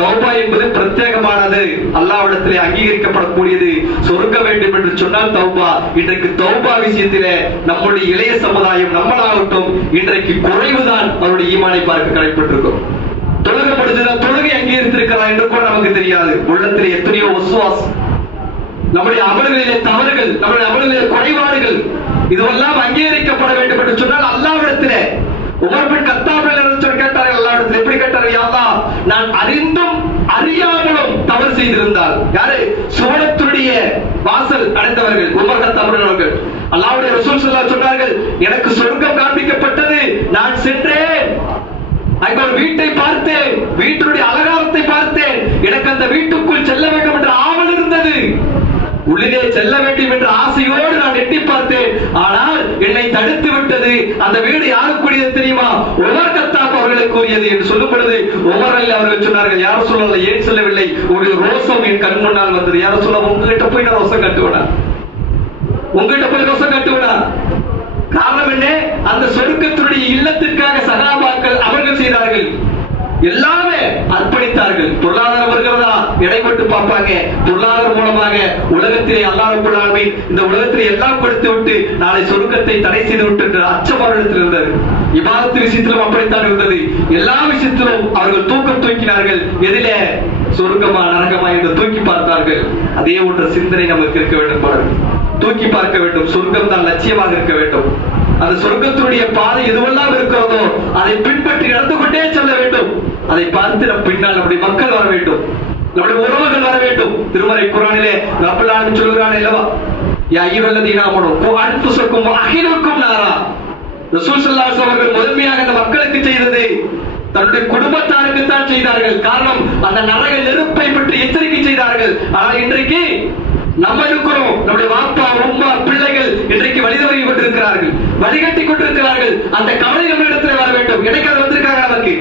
தௌபா என்பது பிரத்யேகமானது, அல்லாஹ்விடத்திலே அங்கீகரிக்கப்படக்கூடியது. சொர்க்க வேண்டும் என்று சொன்னால் தௌபா. இன்றைக்கு தௌபா விஷயத்திலே நம்முடைய இளைய சமுதாயம், நம்மளாகட்டும், இன்றைக்கு குறைவுதான் அவருடைய ஈமானை பார்க்க கடைப்பட்டிருக்கும். தொழுகை படிச்சதா, தொழுகை அங்கீகரித்திருக்கிறதா என்று கூட நமக்கு தெரியாது. உள்ளத்திலே எத்தனையோ வஸ்வாஸ், நம்முடைய அமல்களிலே தவறுகள், நம்முடைய அமல்களிலே குறைபாடுகள், இதுவெல்லாம் அங்கீகரிக்கப்பட வேண்டும் என்று சொன்னால் அல்லாஹ்விடத்திலே. உமர் பின் கத்தாப் கேட்டார்கள் அல்லாஹ்விடத்தில். எப்படி கேட்டார்கள்? யா அல்லாஹ், நான் அறிந்தும் அறியாமலும் தவறு செய்திருந்தால், யாரு? சுவனத்துடைய வாசல் அடைந்தவர்கள் உமர் கத்தாப் அவர்கள். அல்லாஹ்வுடைய ரசூல் ஸல்லல்லாஹு அலைஹி வஸல்லம் சொன்னார்கள், எனக்கு சொர்க்கம் காண்பிக்கப்பட்டது, நான் சென்றேன், அங்க ஒரு வீட்டை பார்த்தேன், வீட்டுடைய அலங்காரத்தை பார்த்தேன், எனக்கு அந்த வீட்டுக்குள் செல்ல வேண்டும் என்ற ஆவல் இருந்தது, உள்ளே செல்ல வேண்டும் என்ற ஆசையோடு நான் எட்டி பார்த்தேன். ஆனால் என்னை தடுத்து விட்டது. அந்த வீடு யாருக்குரியது தெரியுமா? உமர் கத்தாப் அவர்களுக்கு உரியது என்று சொல்லும் பொழுது உமர் அல்ல அவர்கள் சொன்னார்கள், யாரும் சொல்லல. ஏன் சொல்லவில்லை? ஒரு ரோசம் என் கண் முன்னால் வந்தது. யாரும் சொல்ல, உங்ககிட்ட போய் நான் ரோசம் கட்டுவேனா? உங்ககிட்ட போய் ரோசம் கட்டுவேனா? காரணம் என்ன? அந்த சொர்க்கத்தினுடைய இல்லத்திற்காக சகாபாக்கள் அமல்கள் செய்தார்கள், எல்லாமே அர்ப்பணித்தார்கள். பொருளாதாரம் வருகிறதா இடைப்பட்டு பார்ப்பாங்க. பொருளாதாரம் மூலமாக உலகத்திலே அல்லாஹ் ரப்பல் ஆலமீன் இந்த உலகத்திலே எல்லாம் கொடுத்து விட்டு நாளை சொர்க்கத்தை தடை செய்து விட்டு என்ற அச்சம் அவர்களிடத்தில் இருந்தது. இபாதத்து விஷயத்திலும் அப்படித்தான் இருந்தது. எல்லா விஷயத்திலும் அவர்கள் தூக்கம் தூக்கினார்கள். எதிலே? சொர்க்கமா நரகமா என்று தூக்கி பார்த்தார்கள். அதே ஒன்ற சிந்தனை நமக்கு இருக்க வேண்டும். தூக்கி பார்க்க வேண்டும். சொர்க்கம் தான் லட்சியமாக இருக்க வேண்டும். அந்த சொர்க்கத்தினுடைய பாதை எதுவெல்லாம் இருக்கிறதோ அதை பின்பற்றி நடந்து கொண்டே செல்ல வேண்டும். அதை பார்த்து நம் பின்னால் நம்முடைய மக்கள் வர வேண்டும், நம்முடைய உறவுகள் வர வேண்டும். திருமறை குர்ஆனிலே ரப்பல் ஆலமீன் சொல்கிறான் அல்லவா, யா அய்யுஹல்லதீன ஆமனூ கு அன்ஃபுஸக்கும் வ அஹ்லிக்கும் நாரா. ரசூல் ஸல்லல்லாஹு அலைஹி வஸல்லம் அவர்கள் முதன்மையாக அந்த மக்களுக்கு செய்தது தன்னுடைய குடும்பத்தாருக்கு தான் செய்தார்கள். காரணம், அந்த நரக நெருப்பை பற்றி எச்சரிக்கை செய்தார்கள். ஆனால் இன்றைக்கு நம்ம இருக்கிறோம், நம்முடைய வாப்பா உம்மா பிள்ளைகள் இன்றைக்கு வழிதவறி கொண்டிருக்கிறார்கள், வழிகட்டி கொண்டிருக்கிறார்கள். அந்த கவலை நம்மிடத்தில் வர வேண்டும். இடைக்கால வந்திருக்காங்க, நமக்கு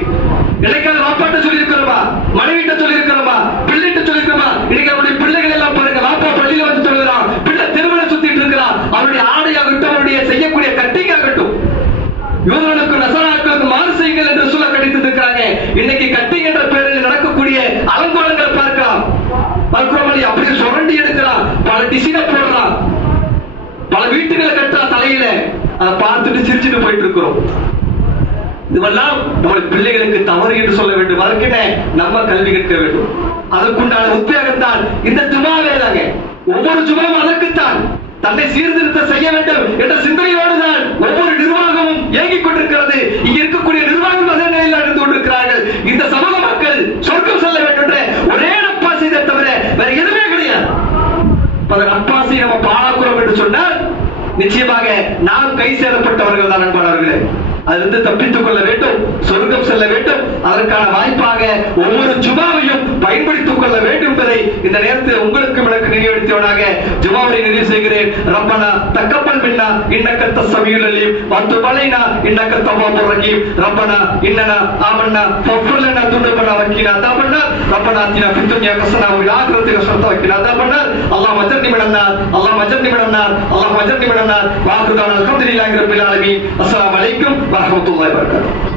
இடைக்கால வாப்பாட்ட சொல்லி இருக்கிறோமா, மனைவிட்ட சொல்லி இருக்கிறோமா, பிள்ளைகிட்ட சொல்லி இருக்கிறோமா? இன்னைக்கு அவருடைய பிள்ளைகள் எல்லாம் பாருங்க, வாப்பா பள்ளியில வந்து சொல்லுகிறான், பிள்ளை தெருவில் சுத்திட்டு இருக்கிறான். அவருடைய ஆடையாகட்டும், அவருடைய செய்யக்கூடிய கட்டிங் ஆகட்டும், யூதர்களுக்கு நசராக்களுக்கு மாறு செய்யுங்கள் என்று சொல்ல கடித்து இருக்கிறாங்க. இன்னைக்கு கட்டிங் என்ற பெயரில் நடக்கக்கூடிய அலங்கோலங்களை பார்க்கலாம். மல்குரமணி அப்படியே சுரண்டி எடுக்கிறான், பல டிசைனை போடுறான், பல வீட்டுகளை கட்டுறான் தலையில. அதை பார்த்துட்டு சிரிச்சுட்டு போயிட்டு இருக்கிறோம். இதுவெல்லாம் நம்முடைய பிள்ளைகளுக்கு தவறு என்று சொல்ல வேண்டும். அதற்கென நம்ம கல்வி கற்க வேண்டும். அதற்குண்டான உத்வேகம் தான் இந்த ஜுமாவே தாங்க. ஒவ்வொரு ஜுமாவும் அதற்குத்தான், தன்னை சீர்திருத்தம் செய்ய வேண்டும் என்ற சிந்தனையோடு தான் ஒவ்வொரு நிர்வாகமும் இயங்கிக் கொண்டிருக்கிறது. இங்க இருக்கக்கூடிய நிர்வாகம் அதே நிலையில் நடந்து கொண்டிருக்கிறார்கள். இந்த சமூக மக்கள் சொர்க்கம் செல்ல வேண்டும் என்ற ஒரே நப்பாசையை தவிர வேற எதுவுமே கிடையாது. நப்பாசை நம்ம பாழாக்குறோம் என்று சொன்னால் நிச்சயமாக நாம் கை சேதப்பட்டவர்கள் தான் நண்பர்களே. அதிலிருந்து தப்பித்துக் கொள்ள வேண்டும், சொர்க்கம் செல்ல வேண்டும். அதற்கான வாய்ப்பாக ஒவ்வொரு ஜுமாவையும் பயன்படுத்திக் கொள்ள வேண்டும் என்பதை இந்த நேரத்தில் உங்களுக்கும் எனக்கு நினைவுபடுத்தியவனாக ஜுமாவை நிறைவு செய்கிறேன். ரப்பனா தக்கபல் மின்னா இன்னக தஸ்ஸமீஉல் அலீம் வ துப் அலைனா இன்னக தவ்வாபுர் ரஹீம். ரப்பனா இன்னனா ஆமன்னா ஃபக்ஃபிர் லனா துனுபனா வக்கினா அதாபன்னார். ரப்பனா ஆத்தினா ஃபித் துன்யா ஹஸனா வ ஃபில் ஆখিরাতি ஹஸனா வக்கினா அதாபன்னார். அல்லாஹும்ம அஜ்ர்னி மினன் நார், அல்லாஹும்ம அஜ்ர்னி மினன் நார், அல்லாஹும்ம அஜ்ர்னி மினன் நார். வ ஆখিরাতি அல்ஹம்துலில்லாஹி ரப்பில் ஆலமீன். அஸ்ஸலாமு அலைக்கும் வரஹ்மத்துல்லாஹி வபரகாத்துஹு.